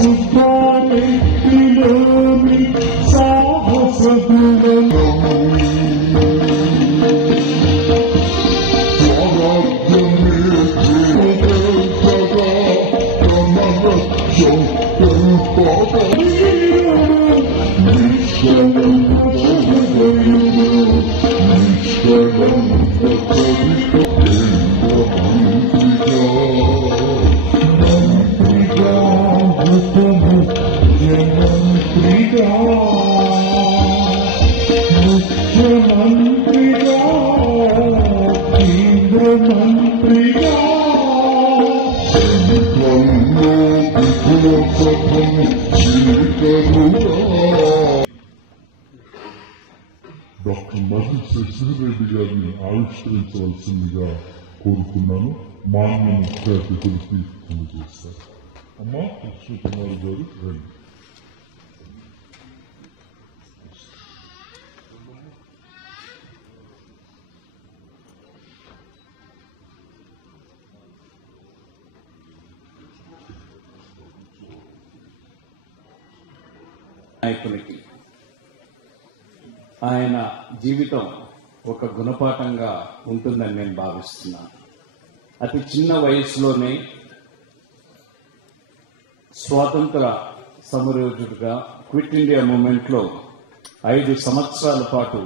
సుఖానిలోని సాహస డాక్టర్ మర్రి శశిరెడ్డి గారిని ఆవిష్కరించవలసిందిగా కోరుకున్నాను. మాన్య ముఖ్య అతిథులకి తెలియజేస్తారు. అమ్మా కృష్ణకుమారి గారు రండి. నాయకునికి ఆయన జీవితం ఒక గుణపాఠంగా ఉంటుందని నేను భావిస్తున్నాను. అతి చిన్న వయసులోనే స్వాతంత్ర సమరయోధుడిగా క్విట్ ఇండియా మూవ్మెంట్లో 5 సంవత్సరాల పాటు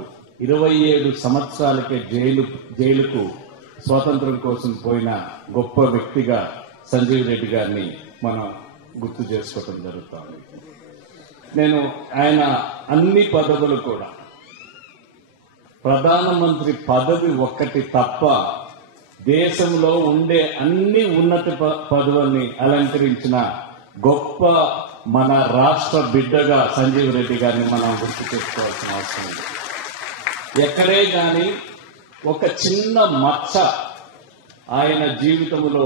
27 సంవత్సరాలకే జైలుకు స్వాతంత్రం కోసం పోయిన గొప్ప వ్యక్తిగా సంజీవ్ రెడ్డి గారిని మనం గుర్తు చేసుకోవడం జరుగుతుంది. నేను ఆయన అన్ని పదవులు కూడా ప్రధానమంత్రి పదవి ఒక్కటి తప్ప దేశంలో ఉండే అన్ని ఉన్నత పదవుల్ని అలంకరించిన గొప్ప మన రాష్ట్ర బిడ్డగా సంజీవ్ రెడ్డి గారిని మనం గుర్తు చేసుకోవాల్సిన అవసరం ఉంది. ఎక్కడే గాని ఒక చిన్న మచ్చ ఆయన జీవితంలో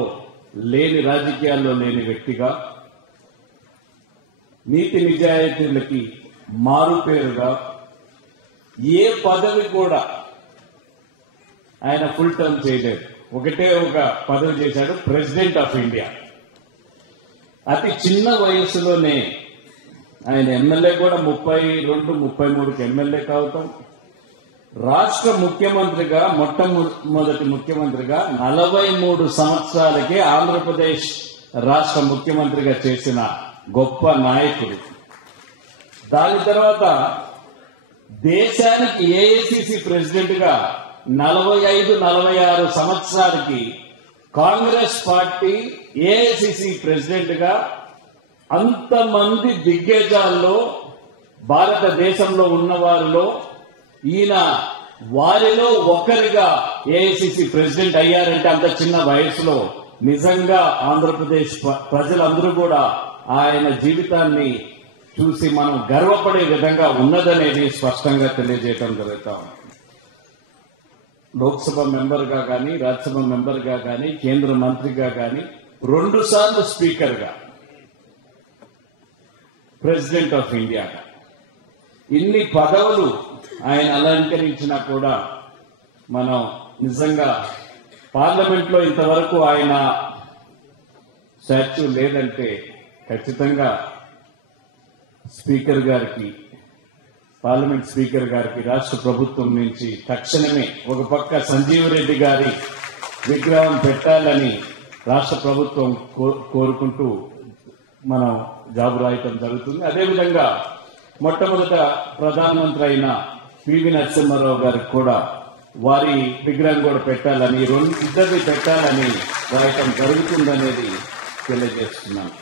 లేని, రాజకీయాల్లో లేని వ్యక్తిగా, నీతి నిజాయితీలకి మారుపేరుగా, ఏ పదవి కూడా ఆయన ఫుల్ టర్మ్ చేయలేదు. ఒకటే ఒక పదవి చేశాడు, ప్రెసిడెంట్ ఆఫ్ ఇండియా. అతి చిన్న వయసులోనే ఆయన ఎమ్మెల్యే కూడా 32-33కి ఎమ్మెల్యే కావటం, రాష్ట్ర ముఖ్యమంత్రిగా మొట్టమొదటి ముఖ్యమంత్రిగా 43 సంవత్సరాలకే ఆంధ్రప్రదేశ్ రాష్ట్ర ముఖ్యమంత్రిగా చేసిన గొప్ప నాయకుడు. దాని తర్వాత దేశానికి ఏఐసిసి ప్రెసిడెంట్ గా 45-46 సంవత్సరాలకి కాంగ్రెస్ పార్టీ ఏఐసిసి ప్రెసిడెంట్ గా అంతమంది దిగ్గజాల్లో భారతదేశంలో ఉన్నవారిలో ఈయన వారిలో ఒకరిగా ఏఐసిసి ప్రెసిడెంట్ అయ్యారంటే అంత చిన్న వయసులో నిజంగా ఆంధ్రప్రదేశ్ ప్రజలందరూ కూడా ఆయన జీవితాన్ని చూసి మనం గర్వపడే విధంగా ఉన్నదనేది స్పష్టంగా తెలియజేయడం జరుగుతాం. లోక్సభ మెంబర్గా కానీ, రాజ్యసభ మెంబర్గా కానీ, కేంద్ర మంత్రిగా కానీ, 2 సార్లు స్పీకర్గా, ప్రెసిడెంట్ ఆఫ్ ఇండియాగా ఇన్ని పదవులు ఆయన అలంకరించినా కూడా మనం నిజంగా పార్లమెంట్లో ఇంతవరకు ఆయన స్టాచ్యూ లేదంటే ఖచ్చితంగా స్పీకర్ గారికి, పార్లమెంట్ స్పీకర్ గారికి రాష్ట్ర ప్రభుత్వం నుంచి తక్షణమే ఒక పక్క సంజీవ్ రెడ్డి గారి విగ్రహం పెట్టాలని రాష్ట్ర ప్రభుత్వం కోరుకుంటూ మనం జాబు రాయటం జరుగుతుంది. అదేవిధంగా మొట్టమొదట ప్రధానమంత్రి అయిన పివి నరసింహారావు గారికి కూడా వారి విగ్రహం కూడా పెట్టాలని, ఇద్దరిని పెట్టాలని రాయటం జరుగుతుందనేది తెలియజేస్తున్నాను.